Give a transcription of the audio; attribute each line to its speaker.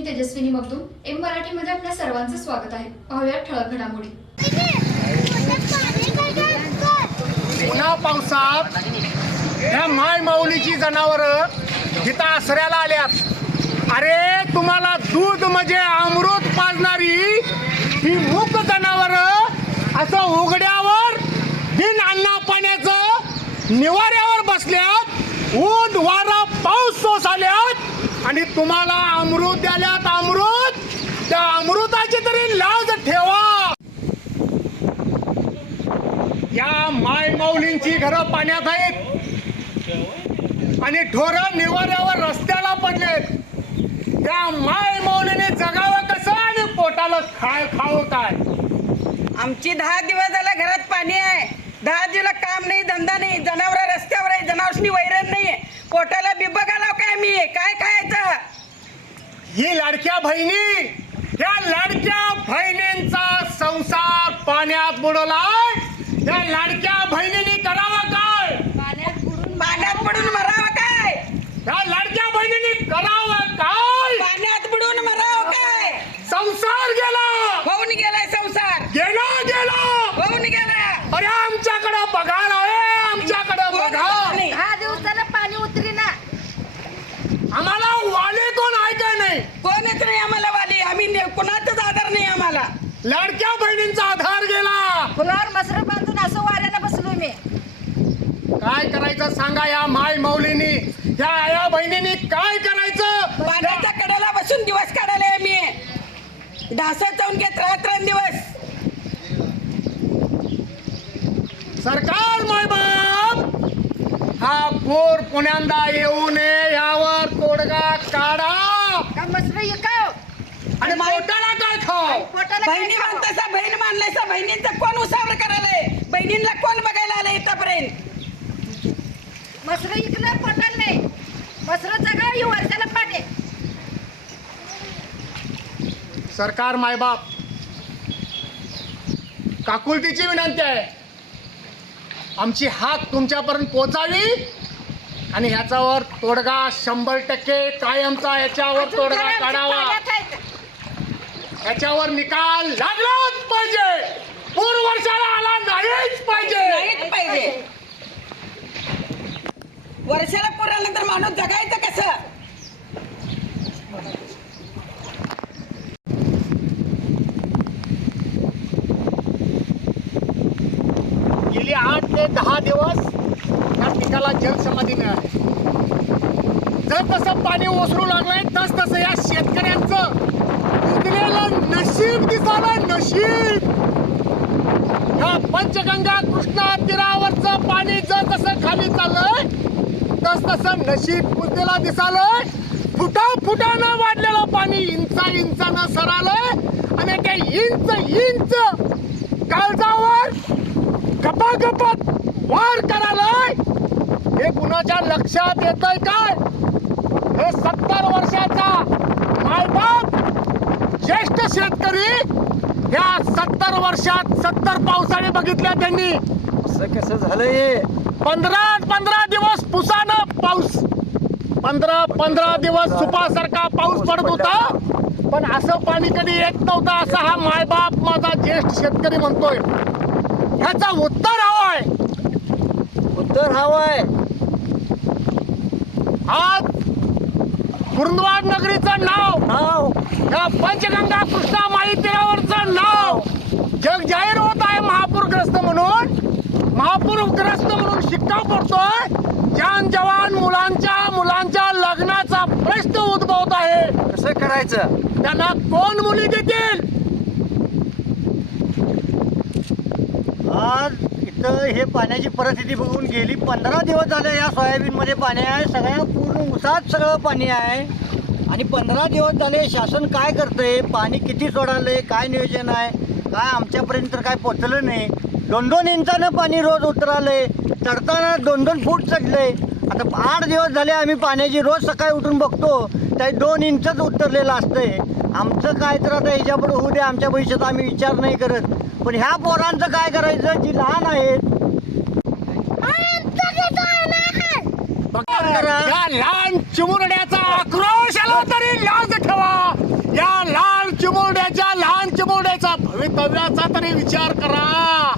Speaker 1: मी Tejaswini Magdum M मराठीमध्ये आपल्या सर्वांचं स्वागत आहे. पाहूया ठळक घडामोडी.
Speaker 2: पुन्हा पावसात ह्या माय माऊलीची जनावर इथं आसऱ्याला आल्यात. अरे तुम्हाला दूध म्हणजे अमृत पाजणारी ही मूक जनावर असं उघड्यावर बिन अन्ना पाण्याचं निवाऱ्यावर बसल्यात. ऊन वारा पाऊस सोस आल्यात आणि तुम्हाला अमृत द्याल्यात अमृत त्या अमृताची तरी लाज ठेवा. या माय माऊलींची घरं पाण्यात आहेत. आणि ढोरं निवाऱ्यावर रस्त्याला पडलेत. या माय माऊलीने जगावं कसं आणि पोटाला खाय खाऊ काय
Speaker 3: आमची दहा दिवस झाला घरात पाणी आहे. दहा दिवस काम नाही धंदा नाही. जनावर रस्त्यावर आहे. जनावरनी वैरण नाही पोटाला बिब्बा घालाव काय मी? काय काय
Speaker 2: ही लाडक्या बहिणी या लाडक्या बहिणींचा संसार पाण्यात बुडवलाय. या लाडक्या बहिणींनी करावं काय?
Speaker 3: पाण्यात पडून मरावं काय
Speaker 2: या लाडक्या बहिणींनी करावं काय
Speaker 3: पाण्यात बुडून मरावं काय
Speaker 2: संसार गेला
Speaker 3: होऊन गेलाय संसार
Speaker 2: गेला गेला
Speaker 3: होऊन गेला
Speaker 2: अरे आमच्याकडे बघा ना ए, आमच्याकडे बघा
Speaker 3: नाही.
Speaker 4: दहा दिवसाला पाणी उतरी ना
Speaker 2: आम्हाला वाले कोण आहे का नाही
Speaker 3: कोणच नाही आम्हाला वाली आम्ही ने- कुणाचाच आधार नाही आम्हाला
Speaker 2: लाडक्या बहिणींचा आधार गेला.
Speaker 4: फुलावर मसर बांधून असं वाऱ्याला बसलो मी.
Speaker 2: काय करायचं सांगा या माय मौलीनी? या आया बहिणींनी काय करायचं?
Speaker 3: पाण्याच्या कडेला बसून दिवस काढायला मी. ढासा जाऊन घेत रात्र दिवस.
Speaker 2: सरकार माय बाप हा पूर पुण्यांदा येऊ नये यावर तोडगा काढा
Speaker 4: का मसर इकाव
Speaker 2: आणि काय
Speaker 3: बहिणी? म्हणतासा बहीण मानलायसा बहिणींचा कोण उसावर करायलाय? बहिणींना कोण बघायला आलंय इथपर्यंत?
Speaker 4: मसर इकलं पोटाला नाही. मसर जगाव ही वर्षाला पाणी
Speaker 2: सरकार मायबाप. काकुलतीची विनंती आहे. आमची हाक तुमच्यापर्यंत पोचावी आणि ह्याच्यावर तोडगा शंभर टक्के कायमचा याच्यावर तोडगा काढावा. याच्यावर निकाल लागलाच पाहिजे. पूर वर्षाला आला नाहीच पाहिजे.
Speaker 3: नाहीच पाहिजे. वर्षाला पुरानंतर माणूस जगायचं कसं?
Speaker 2: गेली आठ ते दहा दिवस या पिकाला जलसमाधी मिळाली. जर तसं पाणी ओसरू लागलंय तस तसं या शेतकऱ्यांचं उगलेलं नशीब दिसालं नशीब या पंचगंगा कृष्णा तीरावरचं पाणी जर तसं खाली चाललंय तस तसं नशीब कुजलेला दिसालंय. फुटा फुटानं वाढलेलं पाणी इंचा इंचानं सरआलंय आणि ते इंच इंच काळजावर गपागपत वार करायलाय. हे कुणाच्या लक्षात येतंय काय? हे सत्तर वर्षाचा मायबाप ज्येष्ठ शेतकरी या सत्तर वर्षात सत्तर पावसाळे बघितल्या त्यांनी.
Speaker 5: असं कसं झालंय
Speaker 2: पंधरा पंधरा दिवस पुसानं पाऊस. पंधरा पंधरा दिवस सुपासारखा पाऊस पडत होता. पण असं पाणी कधी येत नव्हतं असा हा मायबाप माझा ज्येष्ठ शेतकरी म्हणतोय. ह्याचा उत्तर हवाय.
Speaker 5: उत्तर हवाय.
Speaker 2: आज कुरुंदवाड नगरीचं नाव.
Speaker 5: नाव.
Speaker 2: या पंचगंगा कृष्णा माई तीरावरचं नाव. जग जाहीर होत आहे महापूरग्रस्त म्हणून. महापूरग्रस्त म्हणून शिक्का पडतोय. जान जवान मुलांच्या मुलांच्या लग्नाचा प्रश्न उद्भवत आहे.
Speaker 5: कसं करायचं?
Speaker 2: त्यांना कोण मुली देतील?
Speaker 5: आज
Speaker 6: तर हे पाण्याची परिस्थिती बघून गेली. पंधरा दिवस झाले या सोयाबीनमध्ये पाणी आहे. सगळ्या पूर्ण उसात सगळं पाणी आहे. आणि पंधरा दिवस झाले शासन काय करतंय? पाणी किती सोडालंय? काय नियोजन आहे? काय आमच्यापर्यंत तर काय पोचलं नाही. दोन दोन इंचानं पाणी रोज उतरालंय. चढताना दोन दोन फूट चढलंय. आता आठ दिवस झाले आम्ही पाण्याची रोज सकाळी उठून बघतो. त्या दोन इंचच उतरलेलं असतंय. आमचं काय तर आता ह्याच्यापुढे होऊ दे आमच्या भविष्यात आम्ही विचार नाही करत. पण ह्या पोरांचं काय करायचं? जी लहान आहेत.
Speaker 2: या लहान चिमुरड्याचा आक्रोश आला तरी लाज ठेवा. या लहान चिमुरड्याच्या लहान चिमुरड्याचा भवितव्याचा तरी विचार करा.